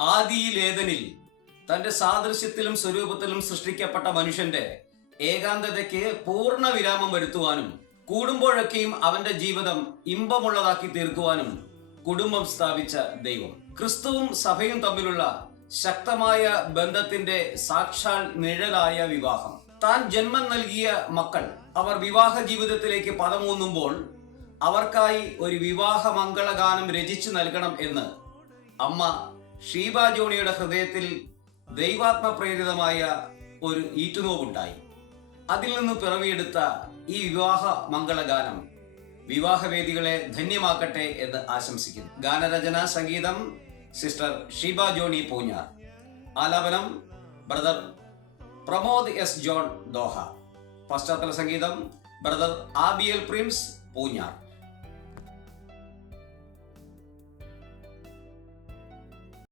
ആദിയിലേതനിൽ തന്റെ സാദൃശ്യത്തിലും സ്വരൂപത്തിലും സൃഷ്ടിക്കപ്പെട്ട മനുഷ്യന്റെ ഏകാന്തതയ്ക്ക് പൂർണ്ണ വിരാമം വരുത്തുവാനും കൂടുമ്പോഴൊക്കെയും അവന്റെ ജീവിതം ഇമ്പമുള്ളതാക്കി തീർക്കുവാനും കുടുംബം സ്ഥാപിച്ച ദൈവം. ക്രിസ്തുവും സഭയും തമ്മിലുള്ള ശക്തമായ ബന്ധത്തിന്റെ സാക്ഷാൽ നിഴലായ വിവാഹം. താൻ ജന്മം നൽകിയ മക്കൾ അവർ വിവാഹ ജീവിതത്തിലേക്ക് പദമൂന്നുമ്പോൾ അവർക്കായി ഒരു വിവാഹ മംഗളഗാനം രചിച്ചു നൽകണം എന്ന് അമ്മ ഷീബ ജോണിയുടെ ഹൃദയത്തിൽ ദൈവാത്മപ്രേരിതമായ ഒരു ഈറ്റുനോവുണ്ടായി. അതിൽ നിന്ന് പിറവിയെടുത്ത ഈ വിവാഹ മംഗളഗാനം വിവാഹവേദികളെ ധന്യമാക്കട്ടെ എന്ന് ആശംസിക്കുന്നു. ഗാനരചന സംഗീതം സിസ്റ്റർ ഷീബ ജോണി പൂഞ്ഞാർ. ആലാപനം brother Pramod S John Doha. പശ്ചാത്തല സംഗീതം ബ്രദർ ആബിയൽ പ്രിൻസ് പൂഞ്ഞാർ.